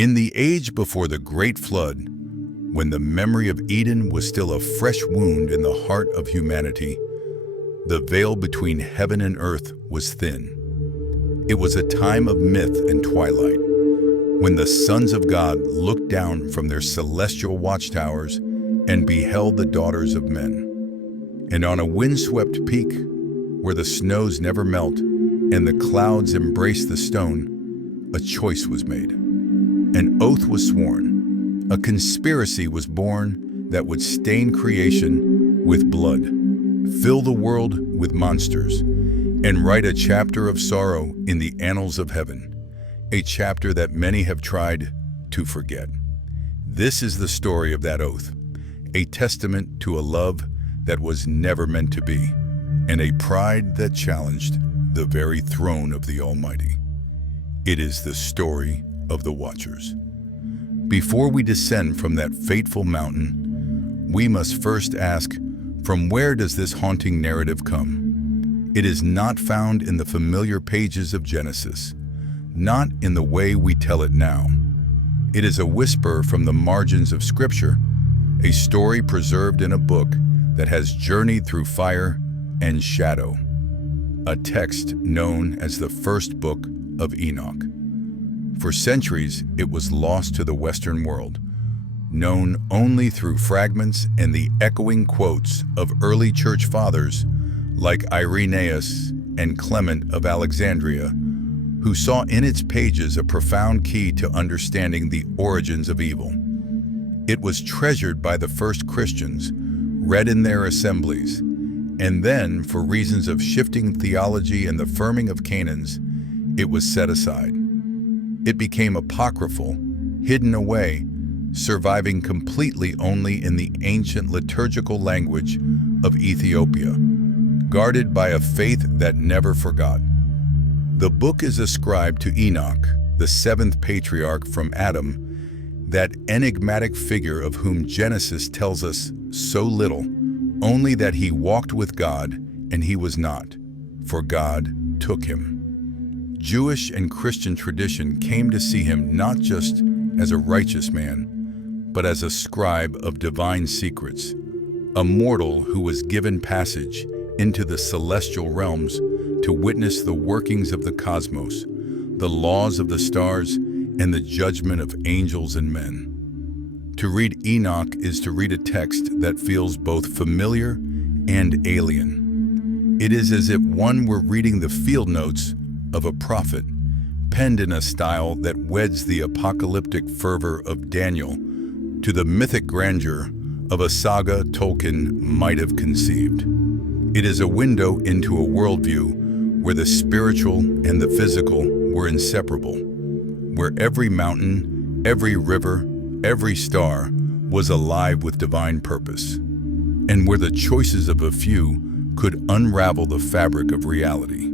In the age before the Great Flood, when the memory of Eden was still a fresh wound in the heart of humanity, the veil between heaven and earth was thin. It was a time of myth and twilight, when the sons of God looked down from their celestial watchtowers and beheld the daughters of men. And on a windswept peak, where the snows never melt and the clouds embrace the stone, a choice was made. An oath was sworn. A conspiracy was born that would stain creation with blood, fill the world with monsters, and write a chapter of sorrow in the annals of heaven, a chapter that many have tried to forget. This is the story of that oath, a testament to a love that was never meant to be, and a pride that challenged the very throne of the Almighty. It is the story of the Watchers. Before we descend from that fateful mountain, we must first ask, from where does this haunting narrative come? It is not found in the familiar pages of Genesis, not in the way we tell it now. It is a whisper from the margins of Scripture, a story preserved in a book that has journeyed through fire and shadow, a text known as the first Book of Enoch. For centuries, it was lost to the Western world, known only through fragments and the echoing quotes of early church fathers like Irenaeus and Clement of Alexandria, who saw in its pages a profound key to understanding the origins of evil. It was treasured by the first Christians, read in their assemblies, and then, for reasons of shifting theology and the firming of canons, it was set aside. It became apocryphal, hidden away, surviving completely only in the ancient liturgical language of Ethiopia, guarded by a faith that never forgot. The book is ascribed to Enoch, the seventh patriarch from Adam, that enigmatic figure of whom Genesis tells us so little, only that he walked with God and he was not, for God took him. Jewish and Christian tradition came to see him not just as a righteous man, but as a scribe of divine secrets, a mortal who was given passage into the celestial realms to witness the workings of the cosmos, the laws of the stars, and the judgment of angels and men. To read Enoch is to read a text that feels both familiar and alien. It is as if one were reading the field notes of a prophet, penned in a style that weds the apocalyptic fervor of Daniel to the mythic grandeur of a saga Tolkien might have conceived. It is a window into a worldview where the spiritual and the physical were inseparable, where every mountain, every river, every star was alive with divine purpose, and where the choices of a few could unravel the fabric of reality.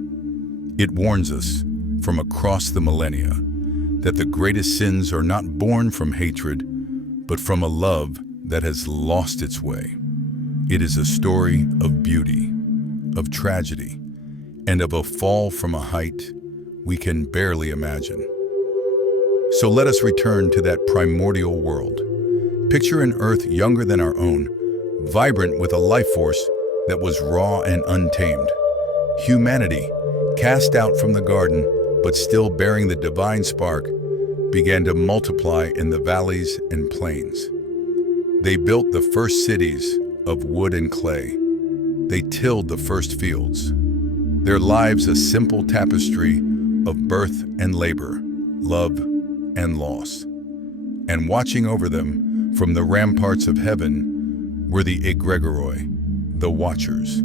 It warns us, from across the millennia, that the greatest sins are not born from hatred, but from a love that has lost its way. It is a story of beauty, of tragedy, and of a fall from a height we can barely imagine. So let us return to that primordial world. Picture an earth younger than our own, vibrant with a life force that was raw and untamed. Humanity, cast out from the garden, but still bearing the divine spark, began to multiply in the valleys and plains. They built the first cities of wood and clay. They tilled the first fields. Their lives a simple tapestry of birth and labor, love and loss. And watching over them from the ramparts of heaven were the egregoroi, the Watchers.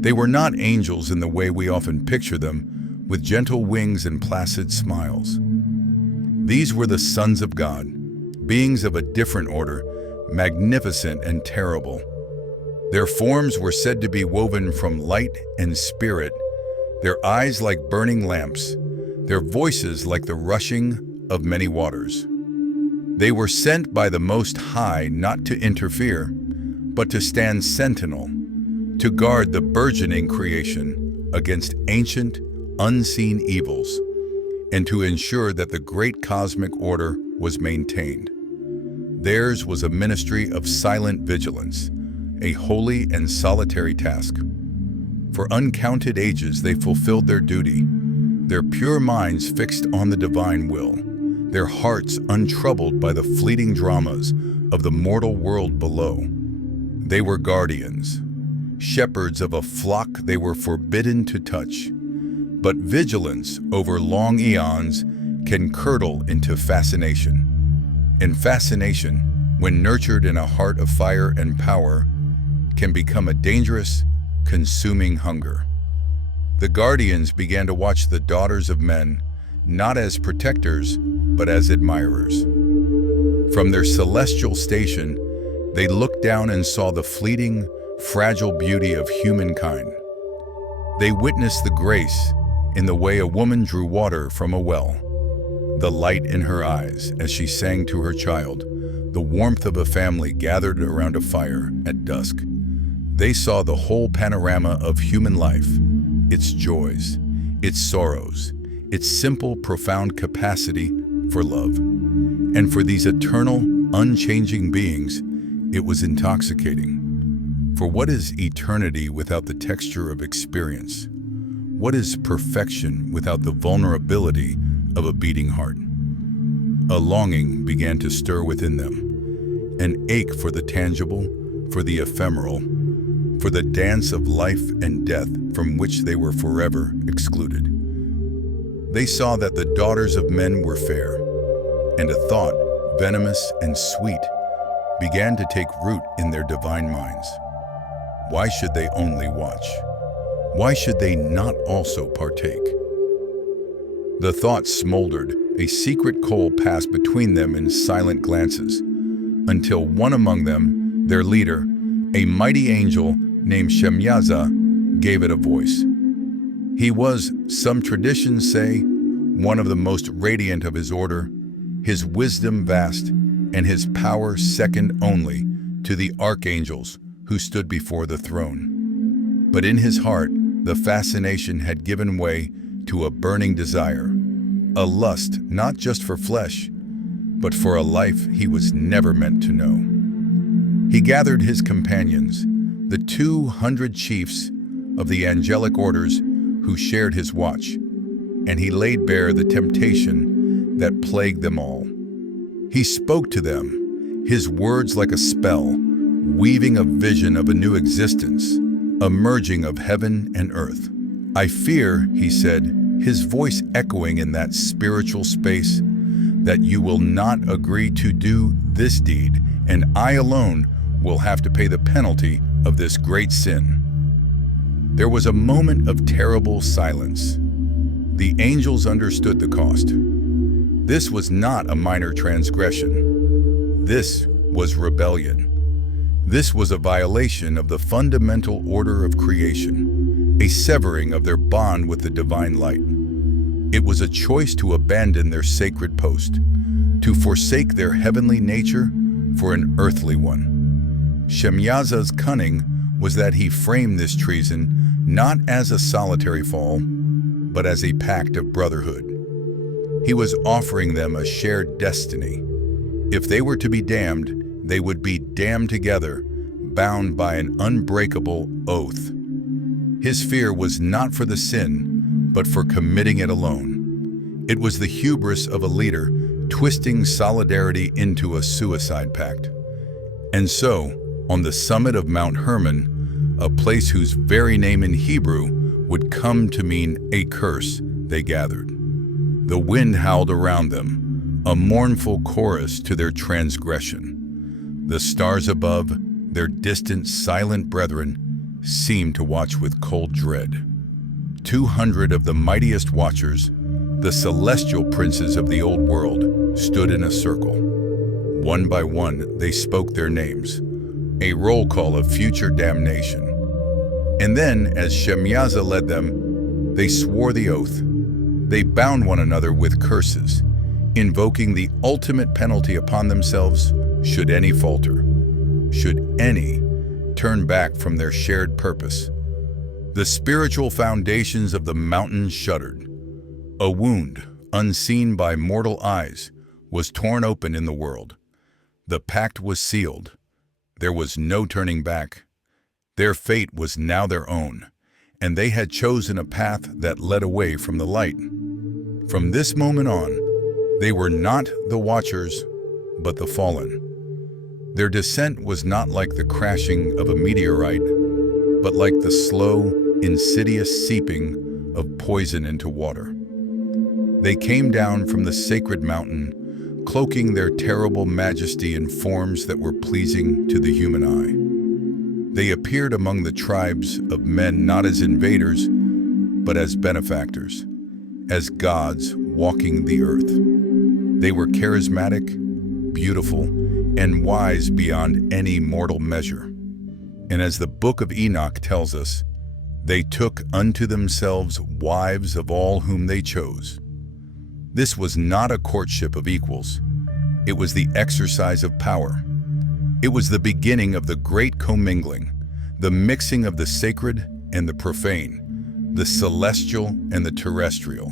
They were not angels in the way we often picture them, with gentle wings and placid smiles. These were the sons of God, beings of a different order, magnificent and terrible. Their forms were said to be woven from light and spirit, their eyes like burning lamps, their voices like the rushing of many waters. They were sent by the Most High not to interfere, but to stand sentinel, to guard the burgeoning creation against ancient, unseen evils, and to ensure that the great cosmic order was maintained. Theirs was a ministry of silent vigilance, a holy and solitary task. For uncounted ages they fulfilled their duty, their pure minds fixed on the divine will, their hearts untroubled by the fleeting dramas of the mortal world below. They were guardians, shepherds of a flock they were forbidden to touch. But vigilance over long eons can curdle into fascination. And fascination, when nurtured in a heart of fire and power, can become a dangerous, consuming hunger. The guardians began to watch the daughters of men, not as protectors, but as admirers. From their celestial station, they looked down and saw the fleeting, fragile beauty of humankind. They witnessed the grace in the way a woman drew water from a well, the light in her eyes as she sang to her child, the warmth of a family gathered around a fire at dusk. They saw the whole panorama of human life, its joys, its sorrows, its simple, profound capacity for love. And for these eternal, unchanging beings, it was intoxicating. For what is eternity without the texture of experience? What is perfection without the vulnerability of a beating heart? A longing began to stir within them, an ache for the tangible, for the ephemeral, for the dance of life and death from which they were forever excluded. They saw that the daughters of men were fair, and a thought, venomous and sweet, began to take root in their divine minds. Why should they only watch? Why should they not also partake? The thought smoldered, a secret coal passed between them in silent glances, until one among them, their leader, a mighty angel named Shemyaza, gave it a voice. He was, some traditions say, one of the most radiant of his order, his wisdom vast, and his power second only to the archangels who stood before the throne. But in his heart, the fascination had given way to a burning desire, a lust not just for flesh, but for a life he was never meant to know. He gathered his companions, the 200 chiefs of the angelic orders who shared his watch, and he laid bare the temptation that plagued them all. He spoke to them, his words like a spell, weaving a vision of a new existence, a merging of heaven and earth. I fear, he said, his voice echoing in that spiritual space, that you will not agree to do this deed, and I alone will have to pay the penalty of this great sin. There was a moment of terrible silence. The angels understood the cost. This was not a minor transgression. This was rebellion. This was a violation of the fundamental order of creation, a severing of their bond with the divine light. It was a choice to abandon their sacred post, to forsake their heavenly nature for an earthly one. Shemyaza's cunning was that he framed this treason not as a solitary fall, but as a pact of brotherhood. He was offering them a shared destiny. If they were to be damned, they would be damned together, bound by an unbreakable oath. His fear was not for the sin, but for committing it alone. It was the hubris of a leader twisting solidarity into a suicide pact. And so, on the summit of Mount Hermon, a place whose very name in Hebrew would come to mean a curse, they gathered. The wind howled around them, a mournful chorus to their transgression. The stars above, their distant, silent brethren, seemed to watch with cold dread. 200 of the mightiest watchers, the celestial princes of the old world, stood in a circle. One by one, they spoke their names, a roll call of future damnation. And then, as Shemyaza led them, they swore the oath. They bound one another with curses, invoking the ultimate penalty upon themselves should any falter, should any turn back from their shared purpose. The spiritual foundations of the mountain shuddered. A wound, unseen by mortal eyes, was torn open in the world. The pact was sealed. There was no turning back. Their fate was now their own, and they had chosen a path that led away from the light. From this moment on, they were not the Watchers, but the fallen. Their descent was not like the crashing of a meteorite, but like the slow, insidious seeping of poison into water. They came down from the sacred mountain, cloaking their terrible majesty in forms that were pleasing to the human eye. They appeared among the tribes of men not as invaders, but as benefactors, as gods walking the earth. They were charismatic, beautiful, and wise beyond any mortal measure. And as the Book of Enoch tells us, they took unto themselves wives of all whom they chose. This was not a courtship of equals. It was the exercise of power. It was the beginning of the great commingling, the mixing of the sacred and the profane, the celestial and the terrestrial,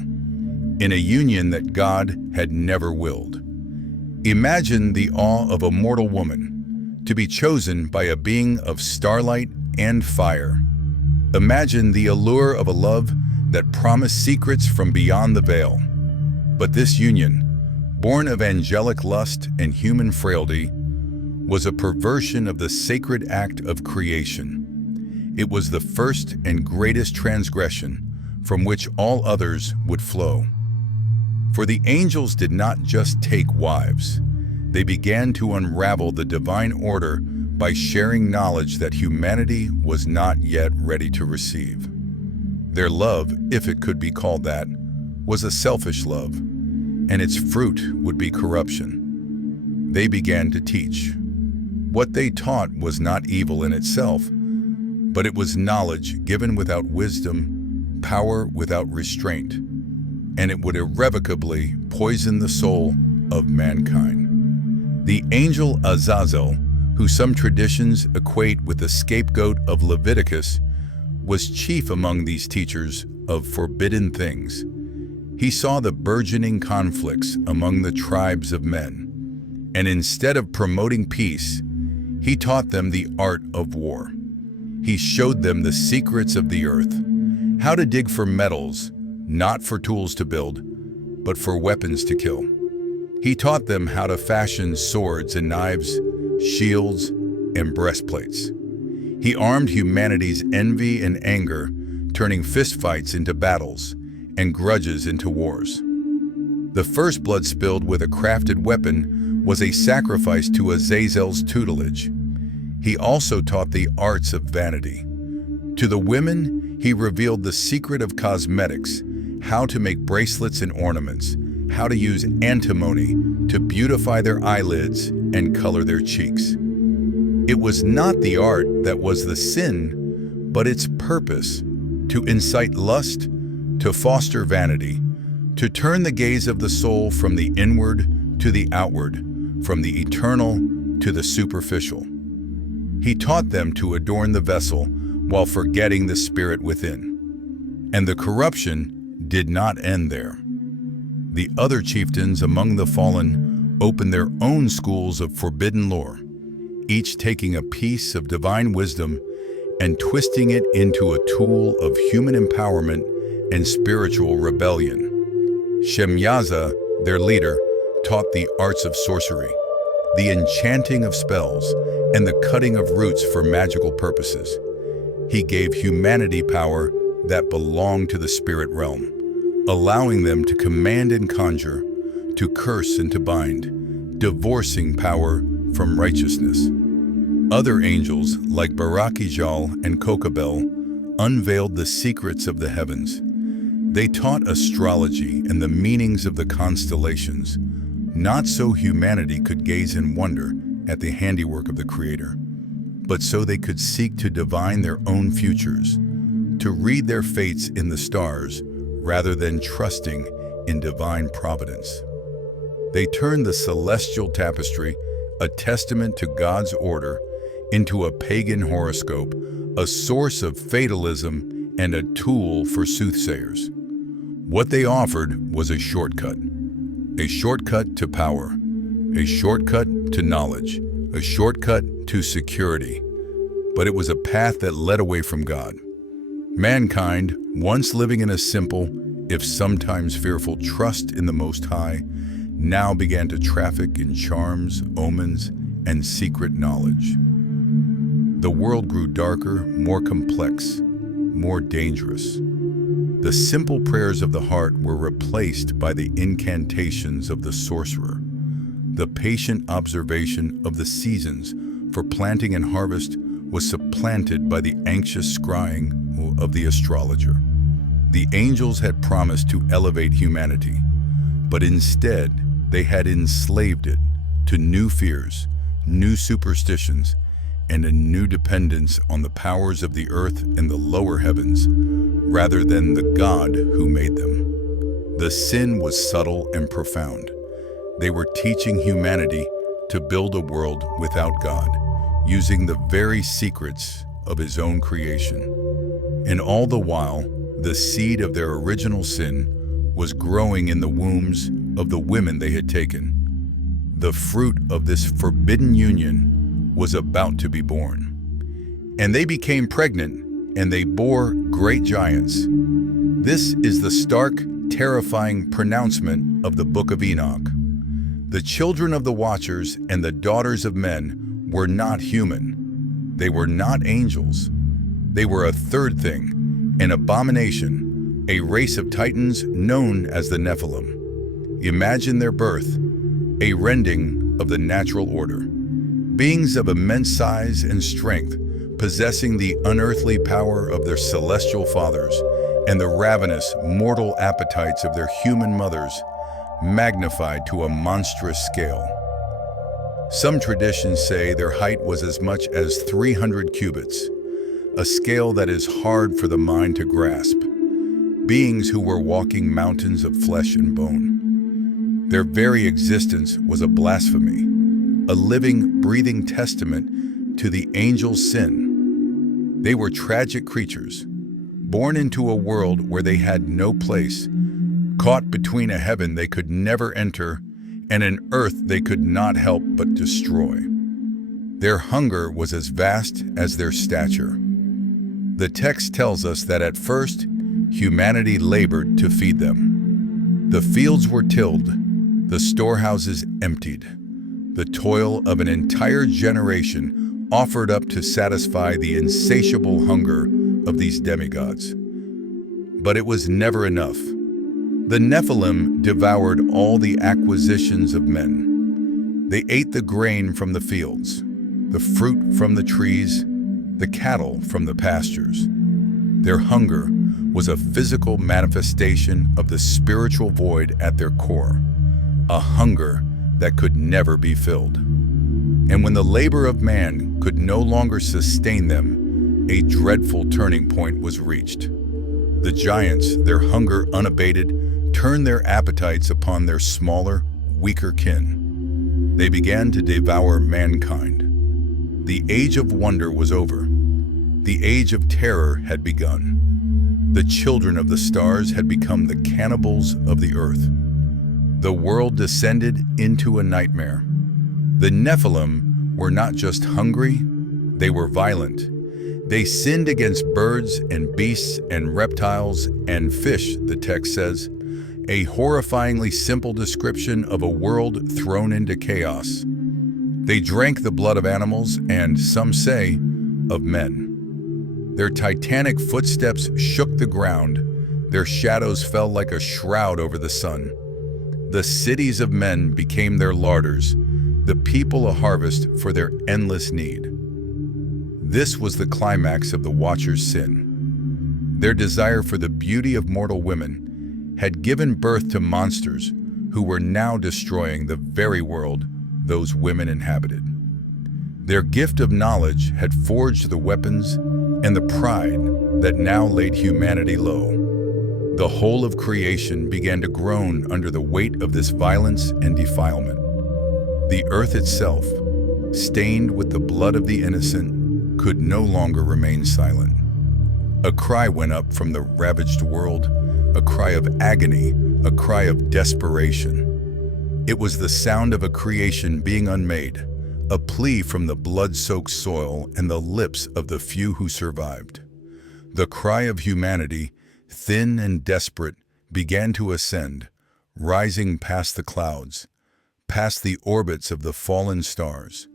in a union that God had never willed. Imagine the awe of a mortal woman, to be chosen by a being of starlight and fire. Imagine the allure of a love that promised secrets from beyond the veil. But this union, born of angelic lust and human frailty, was a perversion of the sacred act of creation. It was the first and greatest transgression from which all others would flow. For the angels did not just take wives. They began to unravel the divine order by sharing knowledge that humanity was not yet ready to receive. Their love, if it could be called that, was a selfish love, and its fruit would be corruption. They began to teach. What they taught was not evil in itself, but it was knowledge given without wisdom, power without restraint, and it would irrevocably poison the soul of mankind. The angel Azazel, who some traditions equate with the scapegoat of Leviticus, was chief among these teachers of forbidden things. He saw the burgeoning conflicts among the tribes of men, and instead of promoting peace, he taught them the art of war. He showed them the secrets of the earth, how to dig for metals, not for tools to build, but for weapons to kill. He taught them how to fashion swords and knives, shields, and breastplates. He armed humanity's envy and anger, turning fistfights into battles and grudges into wars. The first blood spilled with a crafted weapon was a sacrifice to Azazel's tutelage. He also taught the arts of vanity. To the women, he revealed the secret of cosmetics, how to make bracelets and ornaments, how to use antimony to beautify their eyelids and color their cheeks. It was not the art that was the sin, but its purpose, to incite lust, to foster vanity, to turn the gaze of the soul from the inward to the outward, from the eternal to the superficial. He taught them to adorn the vessel while forgetting the spirit within. And the corruption did not end there. The other chieftains among the fallen opened their own schools of forbidden lore, each taking a piece of divine wisdom and twisting it into a tool of human empowerment and spiritual rebellion. Shemyaza, their leader, taught the arts of sorcery, the enchanting of spells, and the cutting of roots for magical purposes. He gave humanity power that belonged to the spirit realm, allowing them to command and conjure, to curse and to bind, divorcing power from righteousness. Other angels, like Vigil and Kokabel, unveiled the secrets of the heavens. They taught astrology and the meanings of the constellations, not so humanity could gaze in wonder at the handiwork of the Creator, but so they could seek to divine their own futures, to read their fates in the stars rather than trusting in divine providence. They turned the celestial tapestry, a testament to God's order, into a pagan horoscope, a source of fatalism and a tool for soothsayers. What they offered was a shortcut to power, a shortcut to knowledge, a shortcut to security. But it was a path that led away from God. Mankind, once living in a simple, if sometimes fearful, trust in the Most High, now began to traffic in charms, omens, and secret knowledge. The world grew darker, more complex, more dangerous. The simple prayers of the heart were replaced by the incantations of the sorcerer. The patient observation of the seasons for planting and harvest was supplanted by the anxious scrying of the astrologer. The angels had promised to elevate humanity, but instead they had enslaved it to new fears, new superstitions, and a new dependence on the powers of the earth and the lower heavens, rather than the God who made them. The sin was subtle and profound. They were teaching humanity to build a world without God, using the very secrets of His own creation. And all the while, the seed of their original sin was growing in the wombs of the women they had taken. The fruit of this forbidden union was about to be born. And they became pregnant, and they bore great giants. This is the stark, terrifying pronouncement of the Book of Enoch. The children of the Watchers and the daughters of men were not human. They were not angels. They were a third thing, an abomination, a race of titans known as the Nephilim. Imagine their birth, a rending of the natural order. Beings of immense size and strength, possessing the unearthly power of their celestial fathers and the ravenous, mortal appetites of their human mothers, magnified to a monstrous scale. Some traditions say their height was as much as 300 cubits, a scale that is hard for the mind to grasp. Beings who were walking mountains of flesh and bone. Their very existence was a blasphemy, a living, breathing testament to the angels' sin. They were tragic creatures, born into a world where they had no place, caught between a heaven they could never enter and an earth they could not help but destroy. Their hunger was as vast as their stature. The text tells us that at first, humanity labored to feed them. The fields were tilled, the storehouses emptied, the toil of an entire generation offered up to satisfy the insatiable hunger of these demigods. But it was never enough. The Nephilim devoured all the acquisitions of men. They ate the grain from the fields, the fruit from the trees, the cattle from the pastures. Their hunger was a physical manifestation of the spiritual void at their core, a hunger that could never be filled. And when the labor of man could no longer sustain them, a dreadful turning point was reached. The giants, their hunger unabated, turned their appetites upon their smaller, weaker kin. They began to devour mankind. The age of wonder was over. The age of terror had begun. The children of the stars had become the cannibals of the earth. The world descended into a nightmare. The Nephilim were not just hungry, they were violent. They sinned against birds and beasts and reptiles and fish, the text says, a horrifyingly simple description of a world thrown into chaos. They drank the blood of animals and, some say, of men. Their titanic footsteps shook the ground. Their shadows fell like a shroud over the sun. The cities of men became their larders, the people a harvest for their endless need. This was the climax of the Watchers' sin. Their desire for the beauty of mortal women had given birth to monsters who were now destroying the very world those women inhabited. Their gift of knowledge had forged the weapons and the pride that now laid humanity low. The whole of creation began to groan under the weight of this violence and defilement. The earth itself, stained with the blood of the innocent, could no longer remain silent. A cry went up from the ravaged world, a cry of agony, a cry of desperation. It was the sound of a creation being unmade, a plea from the blood-soaked soil and the lips of the few who survived. The cry of humanity, thin and desperate, began to ascend, rising past the clouds, past the orbits of the fallen stars,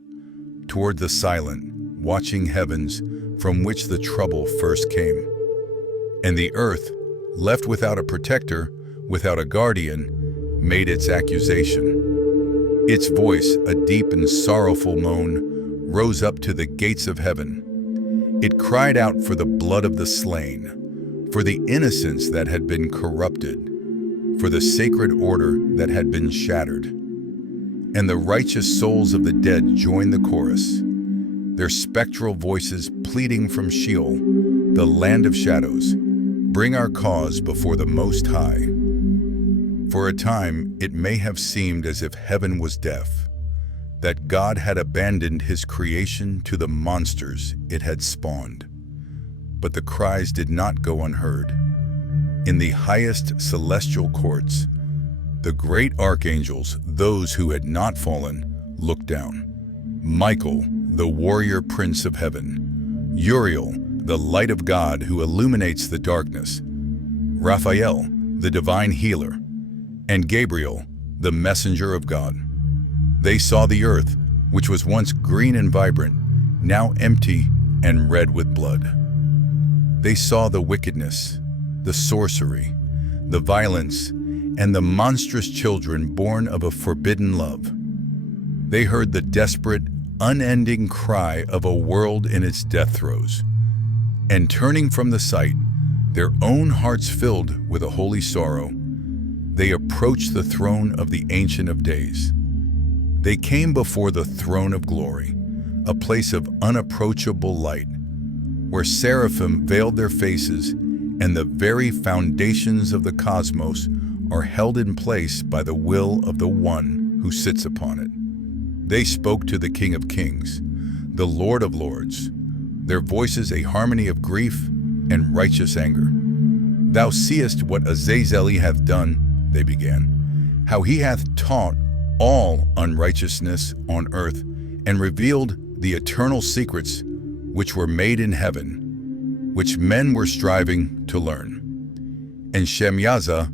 toward the silent, watching heavens from which the trouble first came. And the earth, left without a protector, without a guardian, made its accusation. Its voice, a deep and sorrowful moan, rose up to the gates of heaven. It cried out for the blood of the slain, for the innocence that had been corrupted, for the sacred order that had been shattered. And the righteous souls of the dead joined the chorus, their spectral voices pleading from Sheol, the land of shadows, "Bring our cause before the Most High." For a time, it may have seemed as if heaven was deaf, that God had abandoned his creation to the monsters it had spawned. But the cries did not go unheard. In the highest celestial courts, the great archangels, those who had not fallen, looked down. Michael, the warrior prince of heaven. Uriel, the light of God who illuminates the darkness. Raphael, the divine healer. And Gabriel, the messenger of God. They saw the earth, which was once green and vibrant, now empty and red with blood. They saw the wickedness, the sorcery, the violence, and the monstrous children born of a forbidden love. They heard the desperate, unending cry of a world in its death throes. And turning from the sight, their own hearts filled with a holy sorrow, they approached the throne of the Ancient of Days. They came before the throne of glory, a place of unapproachable light, where seraphim veiled their faces and the very foundations of the cosmos are held in place by the will of the One who sits upon it. They spoke to the King of Kings, the Lord of Lords, their voices a harmony of grief and righteous anger. "Thou seest what Azazel hath done," they began, "how he hath taught all unrighteousness on earth and revealed the eternal secrets which were made in heaven, which men were striving to learn. And Shemyaza,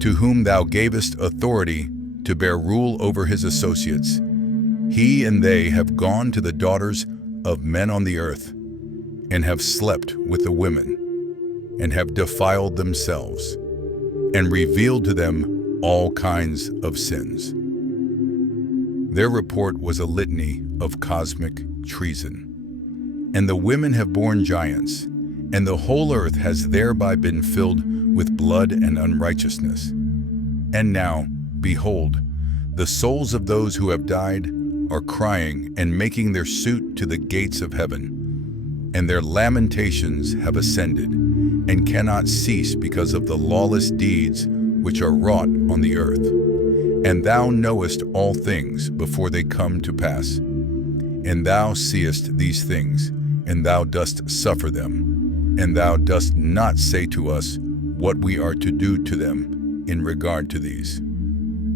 to whom thou gavest authority to bear rule over his associates, he and they have gone to the daughters of men on the earth, and have slept with the women, and have defiled themselves, and revealed to them all kinds of sins." Their report was a litany of cosmic treason. "And the women have borne giants, and the whole earth has thereby been filled with blood and unrighteousness. And now, behold, the souls of those who have died are crying and making their suit to the gates of heaven, and their lamentations have ascended, and cannot cease because of the lawless deeds which are wrought on the earth. And thou knowest all things before they come to pass. And thou seest these things, and thou dost suffer them, and thou dost not say to us what we are to do to them in regard to these."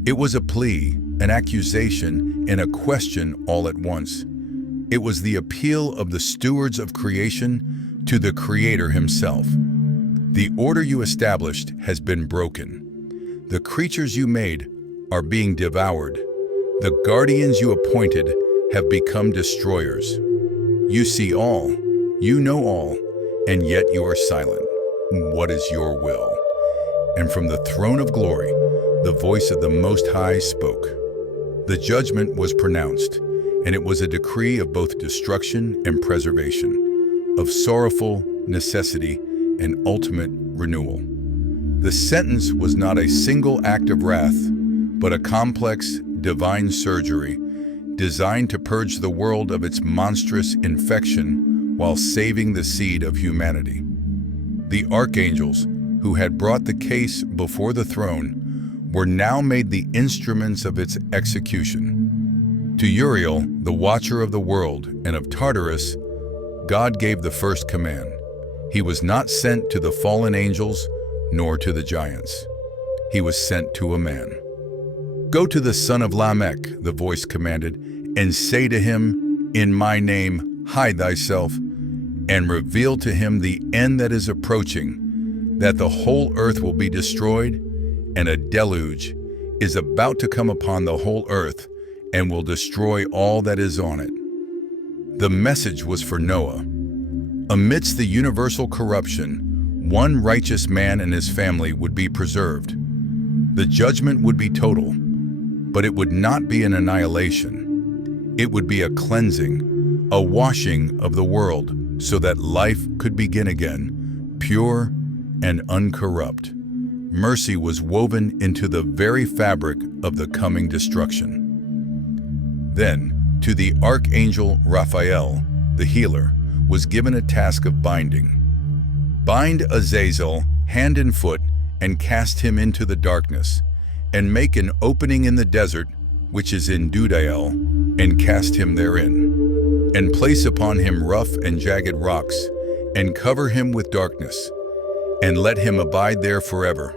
It was a plea, an accusation, and a question all at once. It was the appeal of the stewards of creation to the Creator himself. "The order you established has been broken. The creatures you made are being devoured. The guardians you appointed have become destroyers. You see all, you know all, and yet you are silent. What is your will?" And from the throne of glory, the voice of the Most High spoke. The judgment was pronounced, and it was a decree of both destruction and preservation, of sorrowful necessity and ultimate renewal. The sentence was not a single act of wrath, but a complex, divine surgery designed to purge the world of its monstrous infection while saving the seed of humanity. The archangels, who had brought the case before the throne, were now made the instruments of its execution. To Uriel, the watcher of the world, and of Tartarus, God gave the first command. He was not sent to the fallen angels nor to the giants. He was sent to a man. "Go to the son of Lamech," the voice commanded, "and say to him, 'In my name, hide thyself, and reveal to him the end that is approaching, that the whole earth will be destroyed, and a deluge is about to come upon the whole earth, and will destroy all that is on it.'" The message was for Noah. Amidst the universal corruption, one righteous man and his family would be preserved. The judgment would be total, but it would not be an annihilation. It would be a cleansing, a washing of the world so that life could begin again, pure and uncorrupt. Mercy was woven into the very fabric of the coming destruction. Then, to the archangel Raphael, the healer, was given a task of binding. "Bind Azazel hand and foot, and cast him into the darkness, and make an opening in the desert, which is in Dudael, and cast him therein. And place upon him rough and jagged rocks, and cover him with darkness, and let him abide there forever,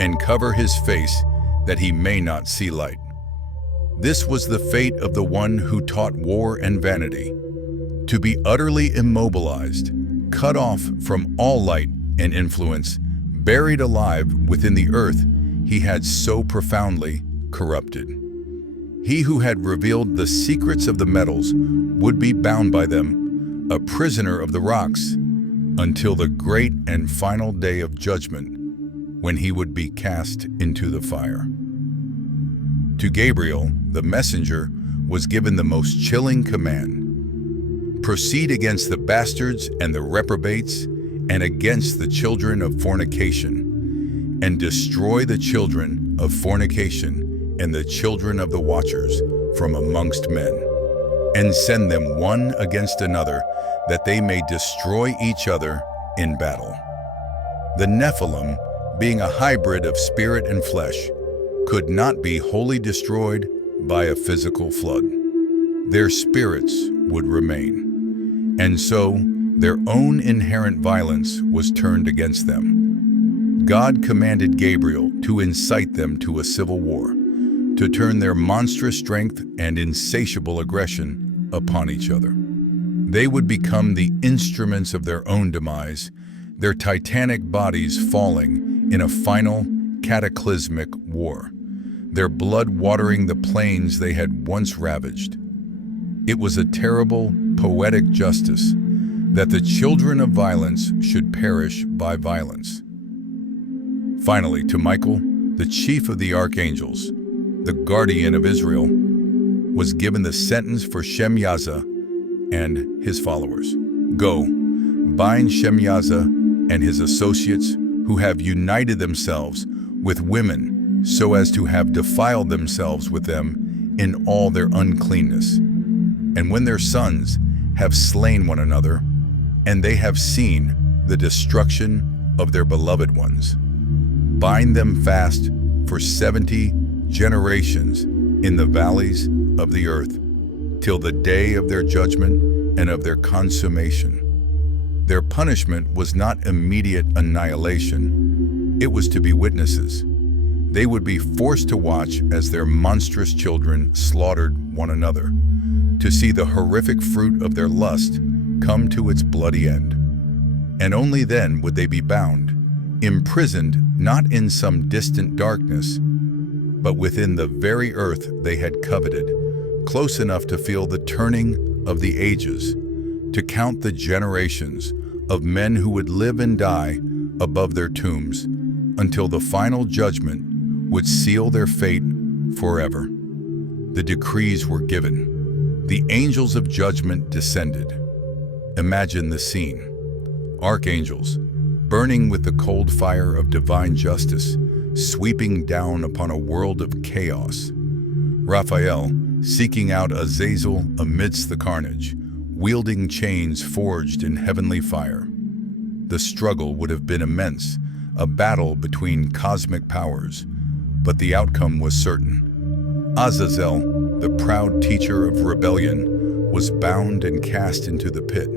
and cover his face, that he may not see light." This was the fate of the one who taught war and vanity. To be utterly immobilized, cut off from all light and influence, buried alive within the earth he had so profoundly corrupted. He who had revealed the secrets of the metals would be bound by them, a prisoner of the rocks, until the great and final day of judgment, when he would be cast into the fire. To Gabriel, the messenger, was given the most chilling command: "Proceed against the bastards and the reprobates, and against the children of fornication, and destroy the children of fornication and the children of the watchers from amongst men, and send them one against another, that they may destroy each other in battle." The Nephilim, being a hybrid of spirit and flesh, could not be wholly destroyed by a physical flood. Their spirits would remain, and so their own inherent violence was turned against them. God commanded Gabriel to incite them to a civil war, to turn their monstrous strength and insatiable aggression upon each other. They would become the instruments of their own demise, their titanic bodies falling in a final cataclysmic war, their blood watering the plains they had once ravaged. It was a terrible, poetic justice that the children of violence should perish by violence. Finally, to Michael, the chief of the archangels, the guardian of Israel, was given the sentence for Shemyaza and his followers. "Go, bind Shemyaza and his associates who have united themselves with women so as to have defiled themselves with them in all their uncleanness. And when their sons have slain one another, and they have seen the destruction of their beloved ones, bind them fast for 70 generations in the valleys of the earth, till the day of their judgment and of their consummation." Their punishment was not immediate annihilation. It was to be witnesses. They would be forced to watch as their monstrous children slaughtered one another, to see the horrific fruit of their lust come to its bloody end. And only then would they be bound, imprisoned not in some distant darkness, but within the very earth they had coveted, close enough to feel the turning of the ages, to count the generations of men who would live and die above their tombs, until the final judgment would seal their fate forever. The decrees were given. The angels of judgment descended. Imagine the scene. Archangels, burning with the cold fire of divine justice, sweeping down upon a world of chaos. Raphael, seeking out Azazel amidst the carnage, wielding chains forged in heavenly fire. The struggle would have been immense, a battle between cosmic powers, but the outcome was certain. Azazel, the proud teacher of rebellion, was bound and cast into the pit,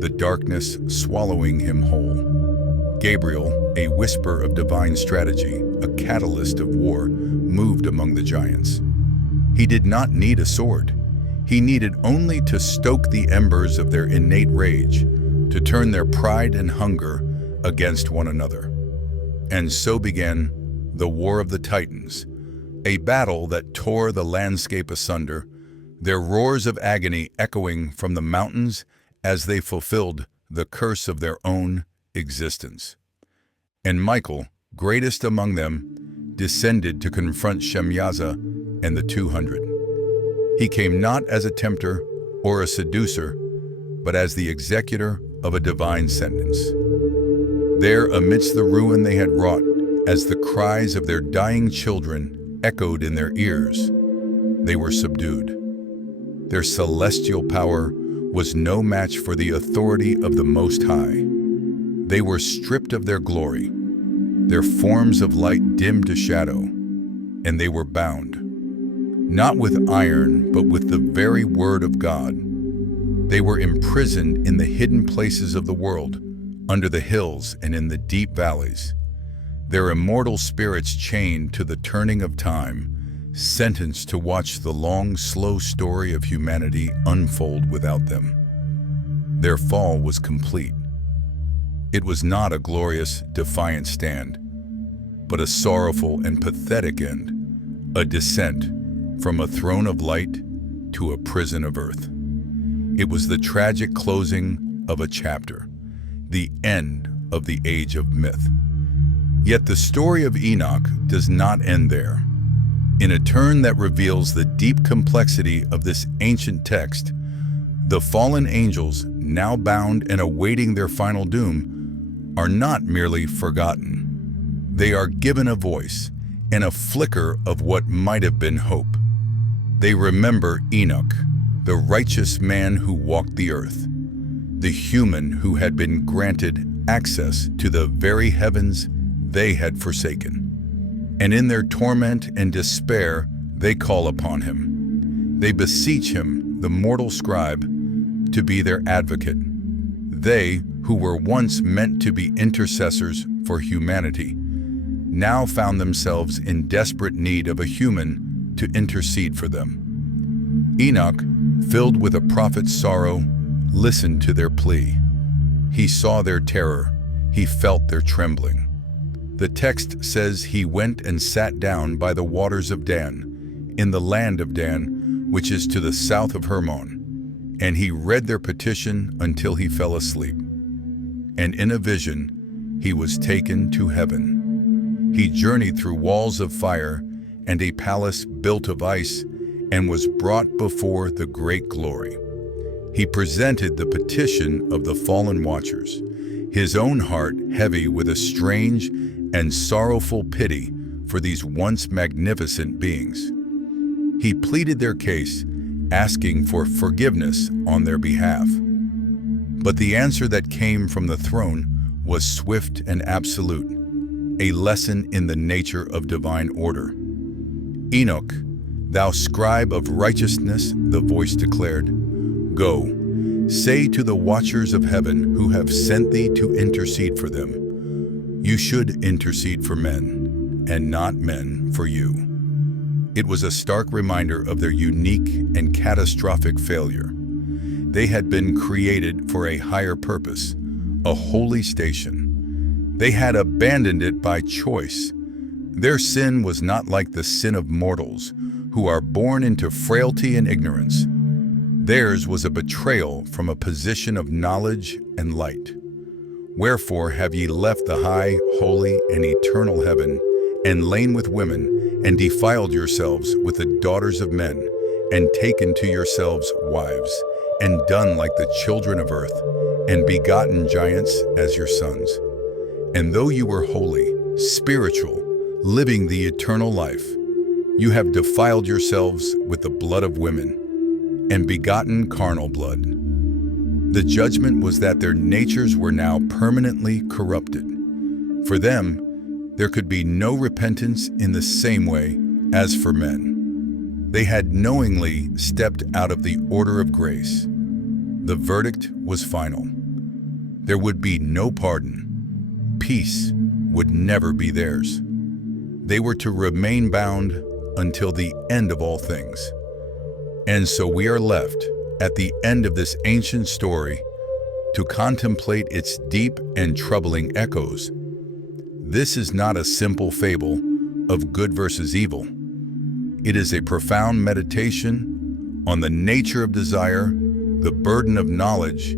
the darkness swallowing him whole. Gabriel, a whisper of divine strategy, a catalyst of war, moved among the giants. He did not need a sword. He needed only to stoke the embers of their innate rage, to turn their pride and hunger against one another. And so began the War of the Titans, a battle that tore the landscape asunder, their roars of agony echoing from the mountains as they fulfilled the curse of their own existence. And Michael, greatest among them, descended to confront Shemyaza and the 200. He came not as a tempter or a seducer, but as the executor of a divine sentence. There, amidst the ruin they had wrought, as the cries of their dying children echoed in their ears, they were subdued. Their celestial power was no match for the authority of the Most High. They were stripped of their glory, their forms of light dimmed to shadow, and they were bound, not with iron, but with the very word of God. They were imprisoned in the hidden places of the world, under the hills and in the deep valleys, their immortal spirits chained to the turning of time, sentenced to watch the long, slow story of humanity unfold without them. Their fall was complete. It was not a glorious, defiant stand, but a sorrowful and pathetic end, a descent from a throne of light to a prison of earth. It was the tragic closing of a chapter, the end of the age of myth. Yet the story of Enoch does not end there. In a turn that reveals the deep complexity of this ancient text, the fallen angels, now bound and awaiting their final doom, are not merely forgotten. They are given a voice and a flicker of what might have been hope. They remember Enoch, the righteous man who walked the earth, the human who had been granted access to the very heavens they had forsaken. And in their torment and despair, they call upon him. They beseech him, the mortal scribe, to be their advocate. They, who were once meant to be intercessors for humanity, now found themselves in desperate need of a human to intercede for them. Enoch, filled with a prophet's sorrow, listened to their plea. He saw their terror. He felt their trembling. The text says he went and sat down by the waters of Dan, in the land of Dan, which is to the south of Hermon, and he read their petition until he fell asleep. And in a vision, he was taken to heaven. He journeyed through walls of fire and a palace built of ice, and was brought before the great glory. He presented the petition of the fallen watchers, his own heart heavy with a strange and sorrowful pity for these once magnificent beings. He pleaded their case, asking for forgiveness on their behalf. But the answer that came from the throne was swift and absolute, a lesson in the nature of divine order. Enoch, thou scribe of righteousness, the voice declared, go, say to the watchers of heaven who have sent thee to intercede for them, you should intercede for men, and not men for you. It was a stark reminder of their unique and catastrophic failure. They had been created for a higher purpose, a holy station. They had abandoned it by choice. Their sin was not like the sin of mortals, who are born into frailty and ignorance. Theirs was a betrayal from a position of knowledge and light. Wherefore have ye left the high, holy, and eternal heaven, and lain with women, and defiled yourselves with the daughters of men, and taken to yourselves wives, and done like the children of earth, and begotten giants as your sons. And though you were holy, spiritual, living the eternal life, you have defiled yourselves with the blood of women, and begotten carnal blood. The judgment was that their natures were now permanently corrupted. For them, there could be no repentance in the same way as for men. They had knowingly stepped out of the order of grace. The verdict was final. There would be no pardon. peace would never be theirs. They were to remain bound until the end of all things. And so we are left, at the end of this ancient story, to contemplate its deep and troubling echoes. This is not a simple fable of good versus evil. It is a profound meditation on the nature of desire, the burden of knowledge,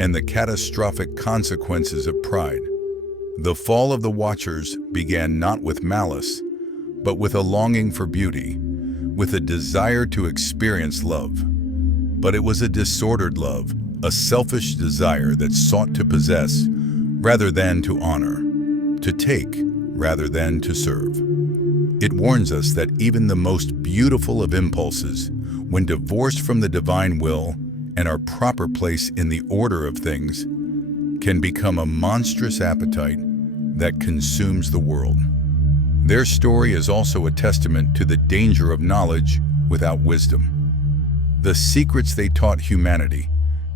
and the catastrophic consequences of pride. The fall of the Watchers began not with malice, but with a longing for beauty, with a desire to experience love. But it was a disordered love, a selfish desire that sought to possess rather than to honor, to take rather than to serve. It warns us that even the most beautiful of impulses, when divorced from the divine will and our proper place in the order of things, can become a monstrous appetite that consumes the world. Their story is also a testament to the danger of knowledge without wisdom. The secrets they taught humanity,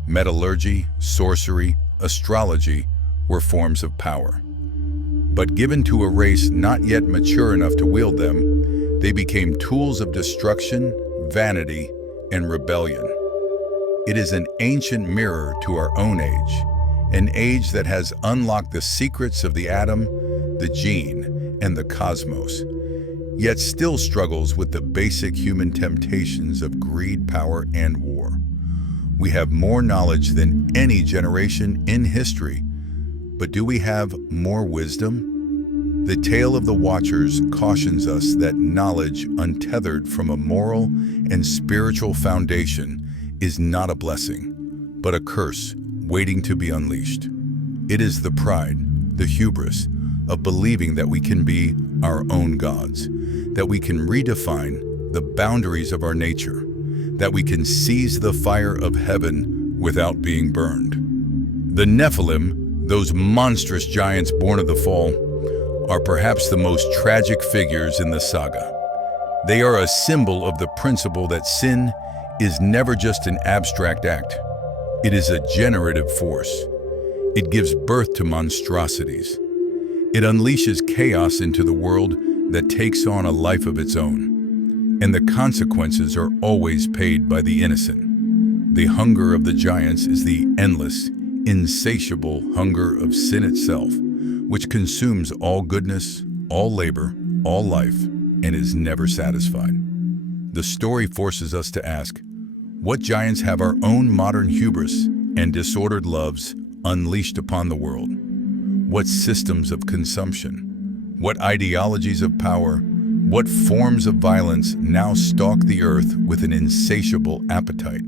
metallurgy, sorcery, astrology, were forms of power. But given to a race not yet mature enough to wield them, they became tools of destruction, vanity, and rebellion. It is an ancient mirror to our own age, an age that has unlocked the secrets of the atom, the gene, and the cosmos, yet still struggles with the basic human temptations of greed, power, and war. We have more knowledge than any generation in history, but do we have more wisdom? The tale of the Watchers cautions us that knowledge untethered from a moral and spiritual foundation is not a blessing, but a curse waiting to be unleashed. It is the pride, the hubris, of believing that we can be our own gods, that we can redefine the boundaries of our nature, that we can seize the fire of heaven without being burned. The Nephilim, those monstrous giants born of the fall, are perhaps the most tragic figures in the saga. They are a symbol of the principle that sin is never just an abstract act. It is a generative force. It gives birth to monstrosities. It unleashes chaos into the world that takes on a life of its own. And the consequences are always paid by the innocent. The hunger of the giants is the endless, insatiable hunger of sin itself, which consumes all goodness, all labor, all life, and is never satisfied. The story forces us to ask, what giants have our own modern hubris and disordered loves unleashed upon the world? What systems of consumption? What ideologies of power? What forms of violence now stalk the earth with an insatiable appetite?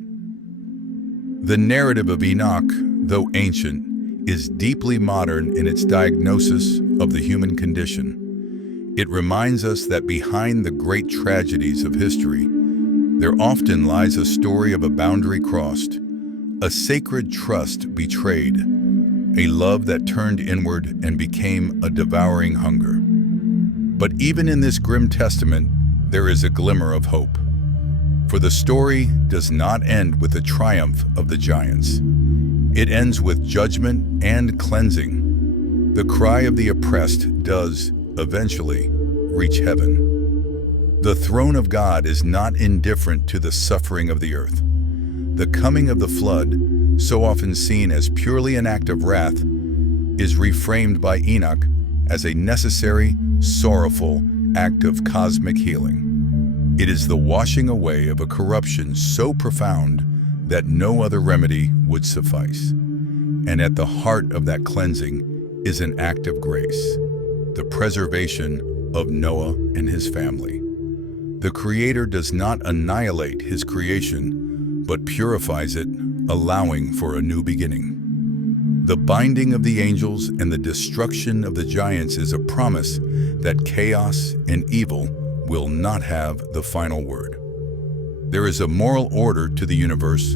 The narrative of Enoch, though ancient, is deeply modern in its diagnosis of the human condition. It reminds us that behind the great tragedies of history, there often lies a story of a boundary crossed, a sacred trust betrayed, a love that turned inward and became a devouring hunger. But even in this grim testament, there is a glimmer of hope. For the story does not end with the triumph of the giants. It ends with judgment and cleansing. The cry of the oppressed does, eventually, reach heaven. The throne of God is not indifferent to the suffering of the earth. The coming of the flood, so often seen as purely an act of wrath, is reframed by Enoch as a necessary, sorrowful act of cosmic healing. It is the washing away of a corruption so profound that no other remedy would suffice. And at the heart of that cleansing is an act of grace, the preservation of Noah and his family. The Creator does not annihilate his creation, but purifies it, allowing for a new beginning. The binding of the angels and the destruction of the giants is a promise that chaos and evil will not have the final word. There is a moral order to the universe,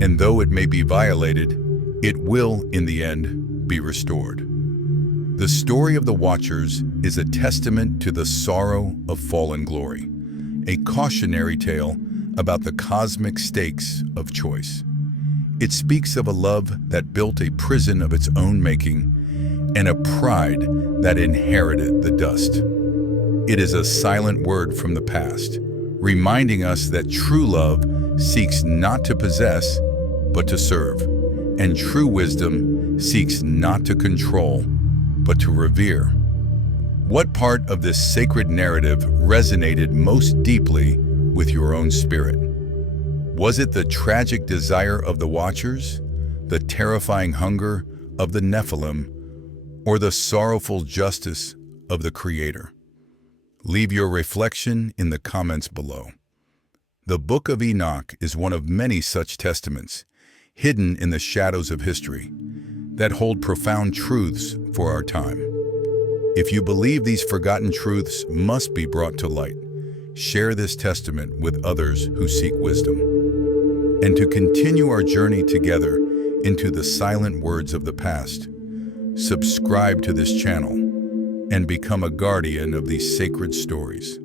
and though it may be violated, it will, in the end, be restored. The story of the Watchers is a testament to the sorrow of fallen glory, a cautionary tale about the cosmic stakes of choice. It speaks of a love that built a prison of its own making and a pride that inherited the dust. It is a silent word from the past, reminding us that true love seeks not to possess, but to serve, and true wisdom seeks not to control, but to revere. What part of this sacred narrative resonated most deeply with your own spirit? Was it the tragic desire of the Watchers, the terrifying hunger of the Nephilim, or the sorrowful justice of the Creator? Leave your reflection in the comments below. The Book of Enoch is one of many such testaments, hidden in the shadows of history, that hold profound truths for our time. If you believe these forgotten truths must be brought to light, share this testament with others who seek wisdom. And to continue our journey together into the silent words of the past, subscribe to this channel and become a guardian of these sacred stories.